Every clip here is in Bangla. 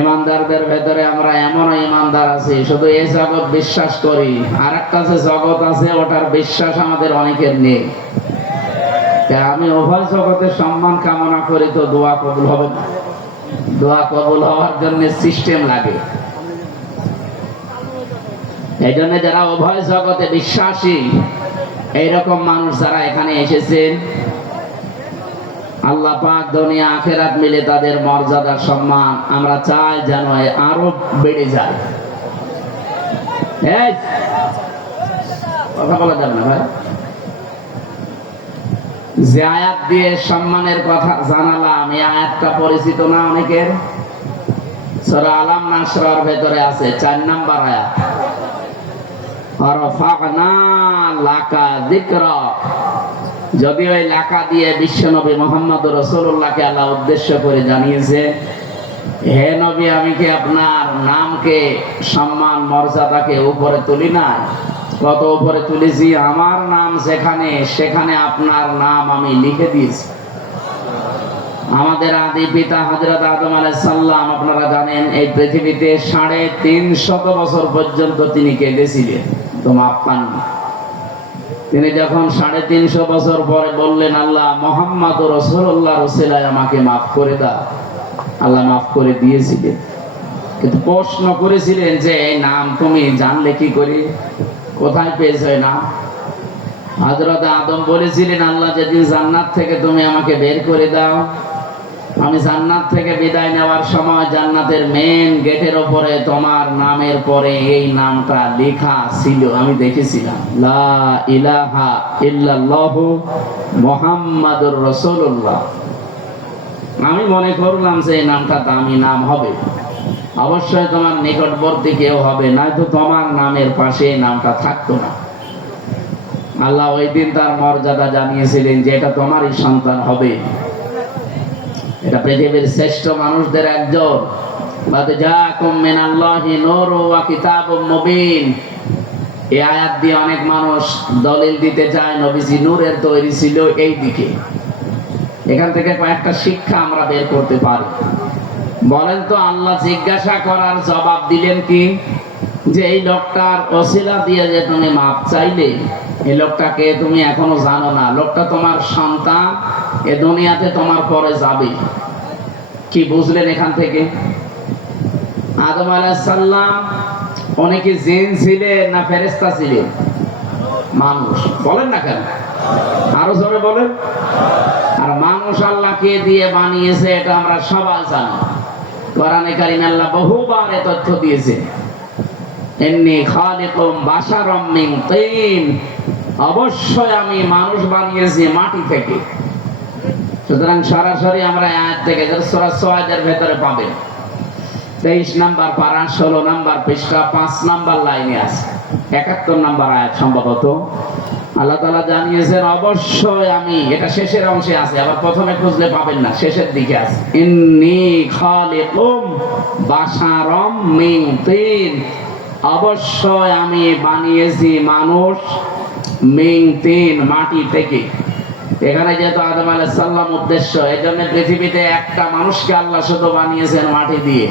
ইমানদারদের ভেতরে আমরা এমন ইমানদার আছি শুধু এই জগৎ বিশ্বাস করি, আর একটা যে জগৎ আছে ওটার বিশ্বাস আমাদের অনেকের নেই। আমি উভয় জগতের সম্মান কামনা করি, তো দোয়া কবুল হবে না। দোয়া কবুল হওয়ার জন্য সিস্টেম লাগে। এই জন্য যারা উভয় জগতে বিশ্বাসী এইরকম মানুষ যারা এখানে এসেছেন, আল্লাহ পাক দুনিয়া আখিরাত মিলে তাদের মর্যাদা সম্মান আমরা চাই যেন আরো বেড়ে যায়। এই কথা বলা যাবে না ভাই। যে আয়াত দিয়ে সম্মানের কথা জানালাম, এই আয়াতটা পরিচিত না অনেকের? সূরা আলাম নাসরার ভেতরে আছে 4 নাম্বার আয়াত, ওয়ারাফা'না লাকা যিকরাক। যদিও এই লাকা দিয়ে বিশ্বনবী মুহাম্মদুর রাসূলুল্লাহকে আল্লাহ উদ্দেশ্য করে জানিয়েছে, হে নবী, আমি কি আপনার নামকে সম্মান মর্যাদাকে উপরে তুলি না? কত উপরে তুলেছি, আমার নাম যেখানে সেখানে আপনার নাম আমি লিখে দিয়েছি। আমাদের আদি পিতা হযরত আদম আলাইহিস সালাম, আপনারা জানেন এই পৃথিবীতে 350 বছর পর্যন্ত তিনি কেঁদেছিলেন, তো মাপ পাননি। তিনি যখন 350 বছর পরে বললেন, আল্লাহ মুহাম্মদুর রাসূলুল্লাহর ওসিলায় আমাকে মাফ করে দাও, আল্লাহ মাফ করে দিয়েছিলেন। কিন্তু প্রশ্ন করেছিলেন যে এই নাম তুমি জানলে কি করে, কোথায় পেয়েছো এই নাম? হযরত আদম বলেছিলেন, আল্লাহ যেদিন জান্নাত থেকে তুমি আমাকে বের করে দাও, আমি জান্নাত থেকে বিদায় নেওয়ার সময় জান্নাতের মেন গেটের উপরে তোমার নামের পরে এই নামটা লেখা ছিল, আমি দেখেছিলাম, লা ইলাহা ইল্লাল্লাহু মুহাম্মাদুর রাসূলুল্লাহ। আমি মনে করলাম যে এই নামটা দামি নাম হবে, অবশ্যই তোমার নিকটবর্তী কেউ হবে, নয়তো তোমার নামের পাশে এই নামটা থাকতো না। আল্লাহ ওই দিন তার মর্যাদা জানিয়েছিলেন যে এটা তোমারই সন্তান হবে, এটা পৃথিবীর শ্রেষ্ঠ মানুষদের একজন। বাদজাকুম মিনাল্লাহি নূরুন ওয়া কিতাবুম মুবিন। এই আয়াত দিয়ে অনেক মানুষ দলিল দিতে চায় নবীজি নূরের তৈরি ছিল এই দিকে। এখান থেকে কয়েকটা শিক্ষা আমরা বের করতে পারি। বলেন তো, আল্লাহ জিজ্ঞাসা করার জবাব দিলেন কি, যে এই লোকটার ওসিলা দিয়ে যে তুমি মাপ চাইলে, এই লোকটাকে তুমি এখনো জানো না, লোকটা তোমার সন্তান, এ দুনিয়াতে তোমার পরে যাবে। কি বুঝলেন এখান থেকে? আদম আলাইহিস সালাম অনেকে জিন ছিলেন না ফেরেশতা ছিলেন? মানুষ। বলেন না কেন? আরো জোরে বলেন। আর মানুষ আল্লাহকে দিয়ে বানিয়েছে, এটা আমরা সবাই জানি। কোরআনে কারিমে আল্লাহ বহুবার এ তথ্য দিয়েছে, ইন্নী খালিকুম বাশারাম মিন তিন। অবশ্যই আমি মানুষ বানিয়েছি মাটি থেকে। সুতরাং সরাসরি আমরা আয়াত থেকে সূরা সওয়াদের ভেতরে পাবেন, 23 নাম্বার পারা 16 নাম্বার পৃষ্ঠা 5 নাম্বার লাইনে আছে, 71 নাম্বার আয়াত সম্ভবত। আল্লাহ তাআলা জানিয়েছেন অবশ্যই আমি, এটা শেষের অংশে আছে, আবার প্রথমে খুঁজলে পাবেন না, শেষের দিকে আছে, ইন্নী খালিকুম বাশারাম মিন তিন। অবশ্যই আমি বানিয়েছি মানুষ মিন তিন, মাটি থেকে। এখানে যেহেতু আদম আলাইহিস সালাম উদ্দেশ্য, এজন্য পৃথিবীতে একটা মানুষকে আল্লাহ শুধু বানিয়েছেন মাটি দিয়ে,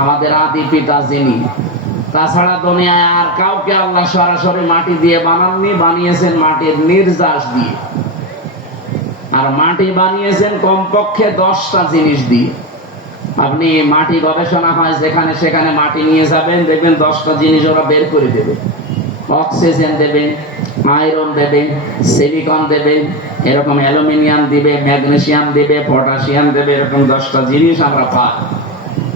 আমাদের আদি পিতা যিনি। তাছাড়া দুনিয়ায় আর কাউকে আল্লাহ সরাসরি মাটি দিয়ে বানাননি, বানিয়েছেন মাটির নির্যাস দিয়ে। আর মাটি বানিয়েছেন কমপক্ষে 10টা জিনিস দিয়ে। আপনি মাটি গবেষণা হয় যেখানে সেখানে মাটি নিয়ে যাবেন, দেখবেন 10টা জিনিস ওরা বের করে দেবে। অক্সিজেন দেবে, আয়রন দেবে, সিলিকন দেবে, এরকম অ্যালুমিনিয়াম দিবে, ম্যাগনেসিয়াম দিবে, পটাশিয়াম দেবে, এরকম 10টা জিনিস আমরা পাই।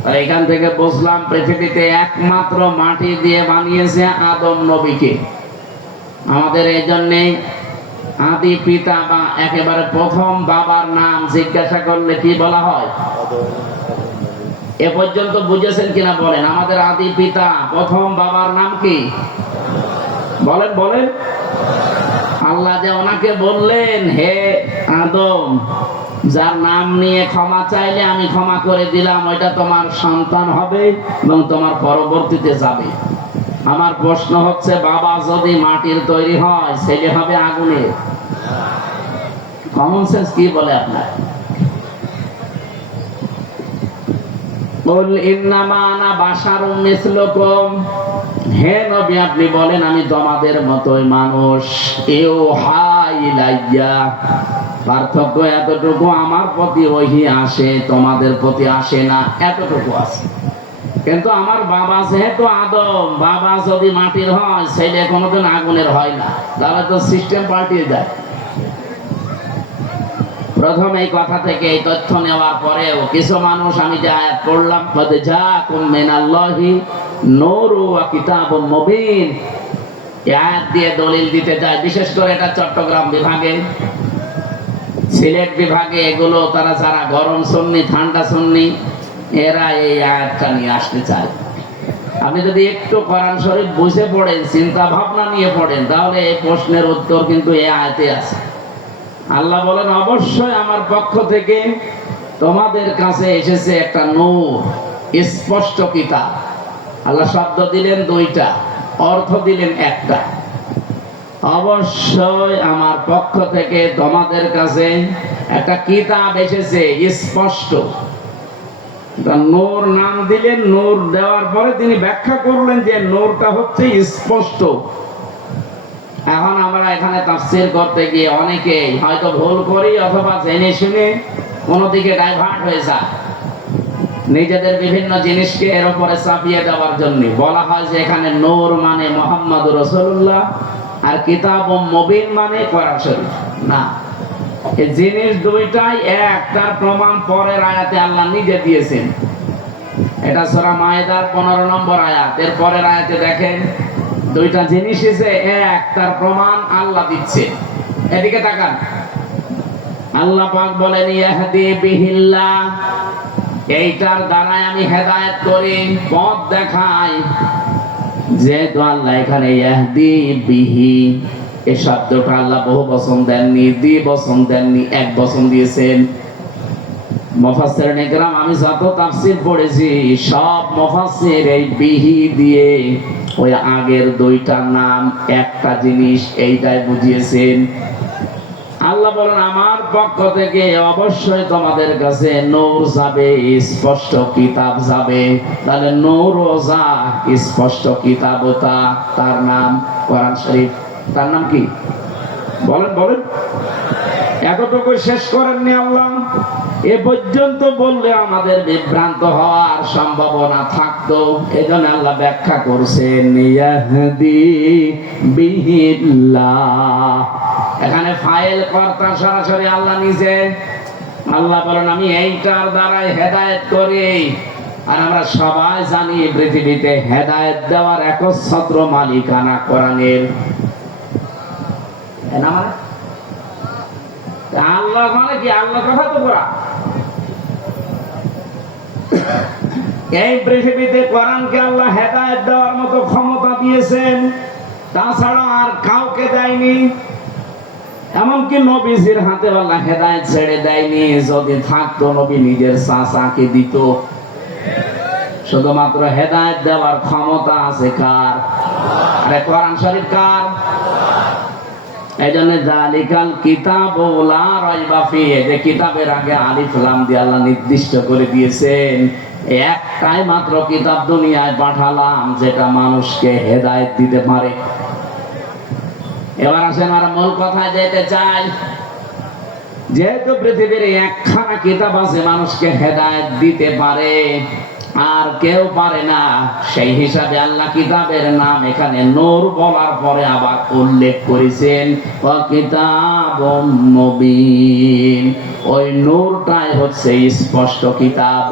আর এখান থেকে বুঝলাম পৃথিবীতে একমাত্র মাটি দিয়ে বানিয়েছে আদম নবীকে। আমাদের এই জন্যে আদি পিতা বা একেবারে প্রথম বাবার নাম জিজ্ঞাসা করলে কি বলা হয়? এ পর্যন্ত বুঝেছেন কিনা বলেন? আমাদের আদি পিতা প্রথম বাবার নাম কি? বলেন বলেন। আল্লাহ যে ওনাকে বললেন, হে আদম, যার নাম নিয়ে ক্ষমা চাইলে আমি ক্ষমা করে দিলাম, ওইটা তোমার সন্তান হবে এবং তোমার পরবর্তীতে যাবে। আমার প্রশ্ন হচ্ছে, বাবা যদি মাটির তৈরি হয়, ছেলে হবে আগুনের? কমন সেন্স কি বলে আপনার? কুল ইন্নামা আনা বাশারুম মিসলুকুম, হে নবী আপনি বলেন আমি তোমাদের মতোই মানুষ। ইউহা ইলাইয়া, পার্থক্য এতটুকু আমার প্রতি ওহী আসে, তোমাদের প্রতি আসে না, এতটুকু আছে। কিন্তু আমার বাবা যেহেতু আদম, বাবা যদি মাটির হয় ছেলে কোনোদিন আগুনের হয় না, তাহলে তো সিস্টেম পাল্টিয়ে যায়। প্রথম এই কথা থেকে এই তথ্য নেওয়ার পরেও কিছু মানুষ, আমি যে আয়াত পড়লাম কদ জাআকুম মিনাল্লাহি নূরুন ওয়া কিতাবুম মুবিন, এই আয়াত দিয়ে দলিল দিতে যায়। বিশেষ করে এটা চট্টগ্রাম বিভাগে, সিলেট বিভাগে এগুলো তারা যারা গরম সুন্নি ঠান্ডা সুন্নি এরা এই আয়াতটা নিয়ে আসতে চায়। আপনি যদি একটু কোরআন শরীফ বুঝে পড়েন, চিন্তা ভাবনা নিয়ে পড়েন, তাহলে এই প্রশ্নের উত্তর কিন্তু এই আয়াতে আছে। আল্লাহ বলেন অবশ্যই আমার পক্ষ থেকে তোমাদের কাছে এসেছে একটা নূর, স্পষ্ট কিতাব। আল্লাহ শব্দ দিলেন দুইটা, অর্থ দিলেন একটা। অবশ্যই আমার পক্ষ থেকে তোমাদের কাছে একটা কিতাব এসেছে স্পষ্ট। নূর নাম দিলেন, নূর দেওয়ার পরে তিনি ব্যাখ্যা করলেন যে নূরটা হচ্ছে স্পষ্ট। এখন আমরা এখানে তাফসীর করতে গিয়ে অনেকে হয়তো ভুল করি অথবা জেনে শুনে কোনো দিকে ডাইভার্ট হয়ে যায়। নিজেদের বিভিন্ন জিনিসকে এর উপরে চাপিয়ে দেওয়ার জন্য বলা হয় যে এখানে নূর মানে মুহাম্মদুর রাসূলুল্লাহ আর কিতাবুম মুবিন মানে কোরআন শরীফ। না, এই জিনিস দুইটাই এক, তার প্রমাণ পরের আয়াতে আল্লাহ নিজে দিয়েছেন। এটা সূরা মায়েদার 15 নম্বর আয়াত। এর পরের আয়াতে দেখেন দুইটা জিনিস এসে এক, তার প্রমাণ আল্লাহ দিচ্ছে। এদিকে তাকান, আল্লাহ পাক বলেন ইয়াহদি বিহিল্লাহ, এইটার দ্বারাই আমি হেদায়েত করি, পথ দেখাই। যেহেতু আল্লাহ এখানে ইয়াহদি বিহি এই শব্দটা আল্লাহ বহু বচন দেননি, দ্বি বচন দেননি, এক বচন দিয়েছেন। মুফাসসিরিন ইকরাম, আমি যত তাফসীর পড়েছি সব মুফাসসির এই বিহি দিয়ে ওই আগের দুইটা নাম একটা জিনিস এইটাই বুঝিয়েছেন। আল্লাহ বলেন আমার পক্ষ থেকে অবশ্যই তোমাদের কাছে নূর যাবে, স্পষ্ট কিতাব যাবে। তাহলে নূর ও যা, স্পষ্ট কিতাবও তা, তার নাম কোরআন শরীফ। তার নাম কি বলেন বলেন? এতটুকু শেষ করেননি আল্লাহ, এ পর্যন্ত বললে আমাদের বিভ্রান্ত হওয়ার সম্ভাবনা থাকতো। এজন্য আল্লাহ ব্যাখ্যা করছেন ইয়াহদি বিহিল্লাহ। এখানে ফাইল কর্তা সরাসরি আল্লাহ নিজে। আল্লাহ বলেন আমি এইটার দ্বারাই হেদায়েত করি। আর আমরা সবাই জানি পৃথিবীতে হেদায়েত দেওয়ার একচ্ছত্র মালিকানা কোরআনের। আল্লাহ মানে কি? আল্লাহ কথা তো কোরআন। এই পৃথিবীতে কোরআনকে আল্লাহ হেদায়েত দেওয়ার মতো ক্ষমতা দিয়েছেন, তাছাড়া আর কাউকে দেয়নি। এমনকি নবীজির হাতে আল্লাহ হেদায়েত ছেড়ে দেয়নি। যদি থাকতো নবী নিজের চাচাকে দিত। শুধুমাত্র হেদায়েত দেওয়ার ক্ষমতা আছে কার? আরে কোরআন শরীফ কার? এজন্য যালিকাল কিতাবু লা রাইবা ফিহি, যে কিতাবের আগে আলিফ লাম দিয়ে আল্লাহ নির্দিষ্ট করে দিয়েছেন একটাই মাত্র কিতাব দুনিয়ায় পাঠালাম যেটা মানুষকে হেদায়েত দিতে পারে। এবার আসেন আর মূল কথায় যেতে চাই। যেহেতু পৃথিবীর একখানা কিতাব আছে মানুষকে হেদায়েত দিতে পারে, আর কেউ পারে না, সেই হিসাবে আল্লাহ কিতাবের নাম এখানে নূর বলার পরে আবার উল্লেখ করেছেন ওয়া কিতাবুম মুবিন। ওই নূরটাই হচ্ছে স্পষ্ট কিতাব।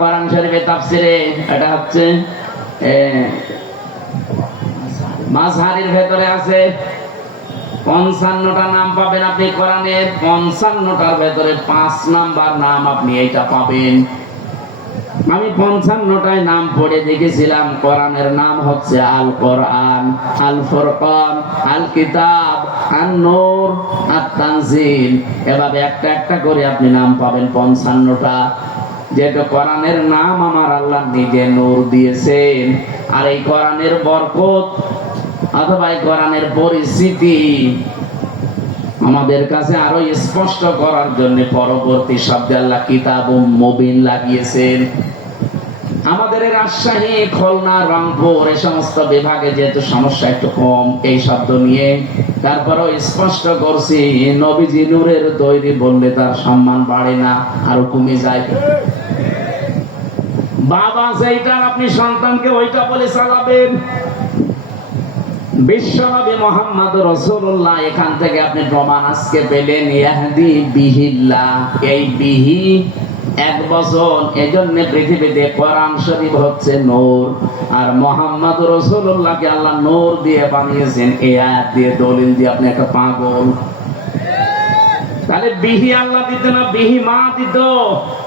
কোরআন শরীফের তাফসীরে এটা হচ্ছে মাযহারের ভেতরে আছে 55টা নাম পাবেন আপনি কোরআনের। 55টার ভেতরে 5 নাম্বার নাম আপনি এইটা পাবেন। আমি 55টায় নাম পড়ে দেখেছিলাম। কোরআনের নাম হচ্ছে আল কোরআন, আল ফুরকান, আল কিতাব, আন নূর, আত তানজিল। এভাবে একটা একটা করে আপনি নাম পাবেন 55টা। যেহেতু কোরআনের নাম আমার আল্লাহ নিজে নূর দিয়েছেন, আর এই কোরআনের বরকত অথবা এই কোরআনের পরিস্থিতি আমাদের কাছে আরো স্পষ্ট করার জন্য পরবর্তী শব্দে আল্লাহ কিতাবুম মুবিন লাগিয়েছেন। আমাদের এই রাজশাহী, খুলনা, রংপুর এই সমস্ত বিভাগে যেহেতু সমস্যা একটু কম এই শব্দ নিয়ে, তারপরেও স্পষ্ট করছি নবীজি নূরের তৈরি বললে তার সম্মান বাড়ে না, আরো কমে যায়। বাবা যেটা আপনি সন্তানকে ওইটা বলে চালাবেন। বিশ্বনবী মুহাম্মদ রাসূলুল্লাহ, এখান থেকে আপনি প্রমাণ আজকে পেলেন। ইয়াহদি বিহিল্লাহ, এই বিহি এক বছর, এজন্য পৃথিবীতে কোরআন শরীফ হচ্ছে নূর, আর মুহাম্মদ রাসূলুল্লাহকে আল্লাহ নূর দিয়ে বানিয়েছেন। এই আয়াত দিয়ে দলিল দিয়ে আপনি একটা পাগল। তাহলে বিহি আল্লাহ দিত না, বিহি মা দিত,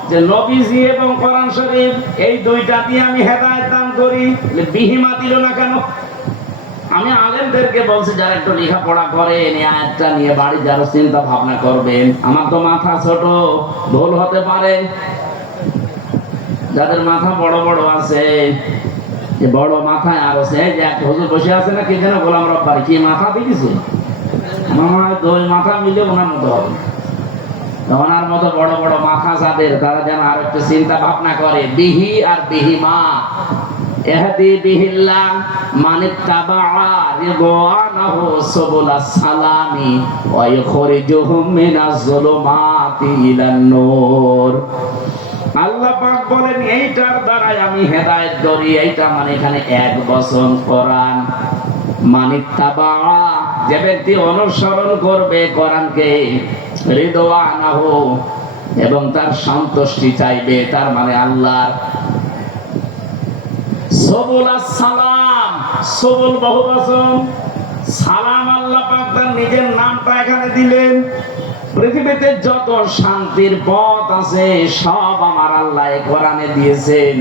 যে নবীজি এবং কোরআন শরীফ এই দুইটা দিয়ে আমি হেদায়েত দান করি। বিহি মা দিল না কেন? আমি আলেমদেরকে বলছি যারা একটু লেখাপড়া করেন, এই আয়াতটা নিয়ে বাড়ি যারা চিন্তা ভাবনা করবেন। আমার তো মাথা ছোট, ভুল হতে পারে। যাদের মাথা বড় বড় আছে, যে বড় মাথায় আর আছে, যে এক হুজুর বসে আছে না, কি যেন গোলাম রব্বারি, কি মাথা দেখেছে? আমার মনে হয় দুই মাথা মিলে ওনার মতো হবে। ওনার মতো বড় বড় মাথা যাদের, তারা যেন আর একটু চিন্তা ভাবনা করে। বিহি আর বিহিমা, ইহদি বিহিল্লাহ মানিত্তাবাআ রিদওয়ানাহু সুবুলাস সালামি ওয়া ইখরিজুহুম মিনাজ যুলুমাতি ইলান নূর। আল্লাহ পাক বলেন এইটার দ্বারাই আমি হেদায়েত করি। এইটা মানে এখানে এক বচন কোরআন। মানিত্তাবাআ, যে ব্যক্তি অনুসরণ করবে কোরআনকে, রিদওয়ানাহু, এবং তার সন্তুষ্টি চাইবে, তার মানে আল্লাহর। সবুলাস সালাম, সবুল বহুবচন, সালাম আল্লাহ পাক তার নিজের নামটা এখানে দিলেন। পৃথিবীতে যত শান্তির পথ আছে সব আমার আল্লাহ কোরআনে দিয়েছেন।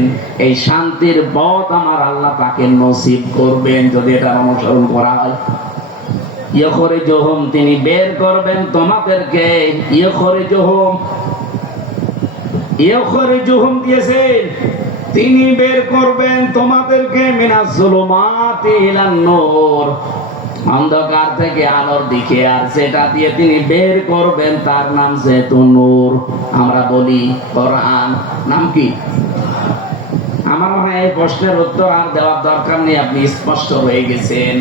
এই শান্তির পথ আমার আল্লাহ তাকে নসিব করবেন যদি এটা অনুসরণ করা হয়। ইখরিজুহুম, তিনি বের করবেন তোমাদেরকে। ইখরিজুহুম দিয়েছেন, তিনি বের করবেন তোমাদেরকে মিনাজ যুলুমাতি ইলান নূর, অন্ধকার থেকে আলোর দিকে। আর যেটা দিয়ে তিনি বের করবেন তার নাম যেহেতু নূর, আমরা বলি কোরআন। নাম কি? আমার মনে হয় এই প্রশ্নের উত্তর আর দেওয়ার দরকার নেই, আপনি স্পষ্ট হয়ে গেছেন।